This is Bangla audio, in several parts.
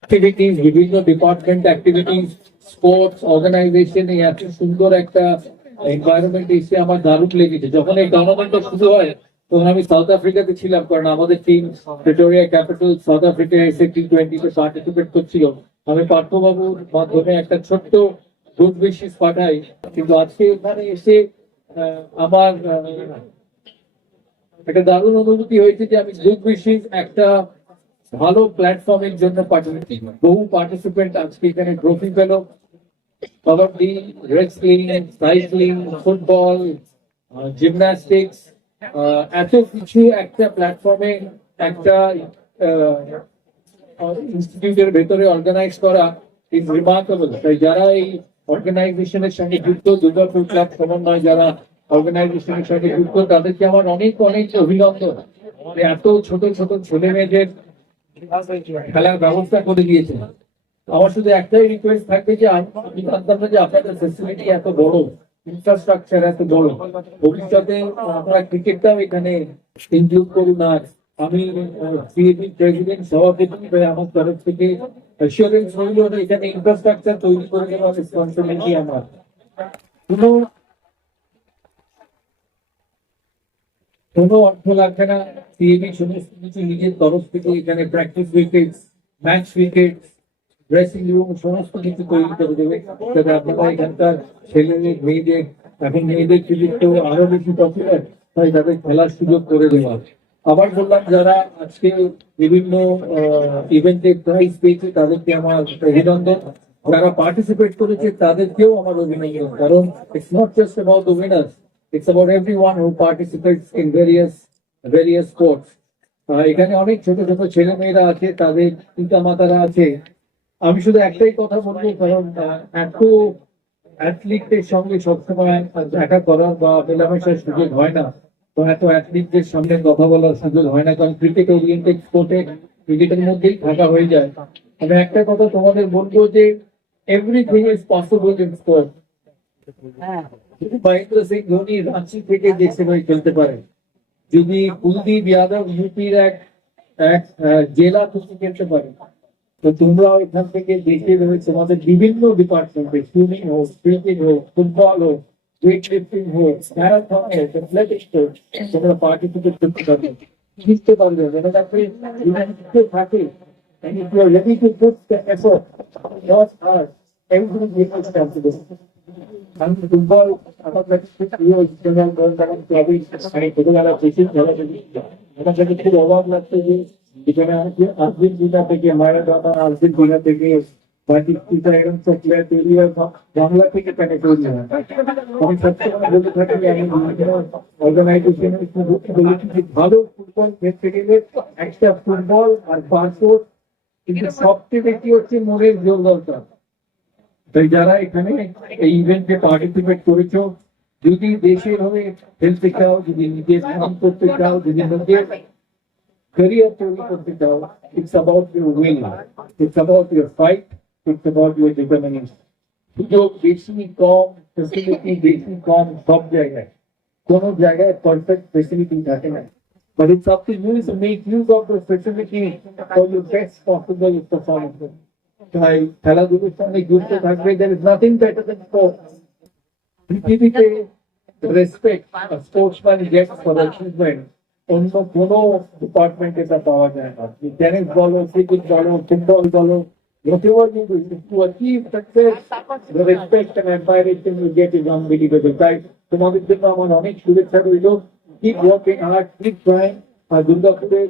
অ্যাক্টিভিটিস বিভিন্ন ডিপার্টমেন্ট অ্যাক্টিভিটিস স্পোর্টস অর্গানাইজেশন এই এত সুন্দর একটা এনভায়রনমেন্ট এসে আমার দারুণ লেগেছে। যখন এই টুর্নামেন্টটা শুরু হয়, তখন আমি সাউথ আফ্রিকাতে ছিলাম, কারণ আমাদের team Pretoria capital South Africa এসে টি টোয়েন্টিতে পার্টিসিপেট করছিল। আমি পার্থবাবুর মাধ্যমে একটা ছোট্ট গুড উইশেস পাঠাই। কিন্তু আজকে এখানে এসে আমার একটা দারুণ অনুভূতি হয়েছে যে আমি গুড উইশেস একটা ভালো প্ল্যাটফর্মের জন্য বহু পার্টিসিপেন্ট আজকে এখানে ট্রফি পেল। Kabaddi wrestling cycling football gymnastics এত কিছু একটা প্ল্যাটফর্মে একটা ইনস্টিটিউটের ভেতরে অর্গানাইজ করা ইজ রিমার্কেবল তাই যারা এই অর্গানাইজেশনের সঙ্গে যুক্ত, দুর্গাপুর ক্লাব সমন্বয় যারা অর্গানাইজেশনের সঙ্গে যুক্ত, তাদেরকে আমার অনেক অনেক অভিনন্দন। এত ছোট ছোট ছেলে মেয়েদের খেলার ব্যবস্থা করে দিয়েছে। আমার শুধু একটাই রিকোয়েস্ট থাকবে যে আম- জানতাম না যে আপনাদের ফেসিলিটি এত বড় ইনফ্রাস্ট্রাকচার এত বড়। ভবিষ্যতে আপনারা ক্রিকেটটাও এখানে ইনক্লুড করুন। আর আমি সিএবি প্রেসিডেন্ট সভাপতি আমার তরফ থেকে অ্যাসিওরেন্স রইল এখানে ইনফ্রাস্ট্রাকচার তৈরি করে দেওয়ার রেসপন্সিবিলিটি আমার। কোনো কোনো অর্থ লাগবে না। সিএবি সমস্ত কিছু নিজের তরফ থেকে এখানে practice wicket match wicket dressing room সমস্ত কিছু তৈরি করে দেবে। যাতে আপনারা এখানকার ছেলেদের, মেয়েদের এখন মেয়েদের ক্রিকেট তো আরও বেশি পপুলার তাই তাদের খেলার সুযোগ করে দেওয়া আবার বললাম, যারা আজকে বিভিন্ন ইভেন্টে প্রাইজ পেয়েছে, তাদেরকে আমার অভিনন্দন। যারা পার্টিসিপেট করেছে, তাদেরকেও আমার অভিনন্দন। কারণ it's not just about the winners it's about every one who participates in various various sports এখানে অনেক ছোট ছোট ছেলে মেয়েরা আছে, তাদের পিতা মাতারা আছে। আমি শুধু একটাই কথা বলব, কারণ এত অ্যাথলিটদের সঙ্গে সবসময় দেখা করার বা মেলামেশার সুযোগ হয় না। তো এত অ্যাথলিটদের সঙ্গে কথা বলার সুযোগ হয় না, কারণ ক্রিকেট ওরিয়েন্টেড স্পোর্টে ক্রিকেটের মধ্যেই থাকা হয়ে যায়। আমি একটা কথা তোমাদের বলব যে everything is possible in sport যদি মহেন্দ্র সিং ধোনি রাঁচি থেকে দেশে হয়ে খেলতে পারে যদি কুলদীপ যাদব ইউপির এক এক আহ, জেলা থেকে খেলতে পারে তো তোমরাও এখান থেকে দেশে রয়েছে আমাদের বিভিন্ন ডিপার্টমেন্টে সুইমিং হোক ক্রিকেট হোক ফুটবল হোক ওয়েট লিফটিং হোক ম্যারাথন হোক অ্যাথলেটিক্স হোক তোমরা পার্টিসিপেট করতে পারবে জিততে পারবে যেটা আপনি যদি থাকে and if you are ready to put the effort, not hard, everything will be possible. আমি ফুটবল আমার কাছে প্রিয় ইন্টারন্যাশনাল দল কারণ ক্লাবে আমি ছোটবেলা বেশি খেলা খেলি আমার কাছে খুব অভাব লাগছে যে এখানে মারাডোনা আর্জেন্টিনা থেকে এরকম সব প্লেয়ার তৈরি বাংলা থেকে অর্গানাইজেশনের বলেছি যে ভালো ফুটবল খেলতে গেলে একটা ফুটবল আর পাসপোর্ট কিন্তু সবচেয়ে বেশি হচ্ছে মনের জোর দরকার। তাই যারা এখানে এই ইভেন্টে পার্টিসিপেট করেছো যদি দেশের হয়ে খেলতে চাও যদি নিজের নাম করতে চাও যদি নিজের ক্যারিয়ার তৈরি করতে চাও it's about your win it's about your fight it's about your determination সুযোগ বেশি কম ফেসিলিটি বেশি কম সব জায়গায় কোনো জায়গায় পারফেক্ট ফেসিলিটি থাকে না But it's up to you to make use of the facility for your best possible performance. তাই খেলাধুলোর সঙ্গে যুক্ত থাকবে there is nothing better than sports. পৃথিবীতে respect sportsman gets for achievement অন্য কোনো ডিপার্টমেন্টে তা পাওয়া যায় না টেনিস বলো ক্রিকেট বলো ফুটবল বলো whatever you do to achieve success the respect and admiration you get is unbelievable তাই তোমাদের জন্য আমার অনেক শুভেচ্ছা রইল keep working hard keep trying আর দুর্গাপুরের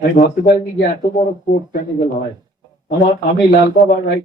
আমি ভাবতে পারিনি যে এত বড় কোর্ট কার্নিভেল হয়। আমার আমি লালবাবার রাইট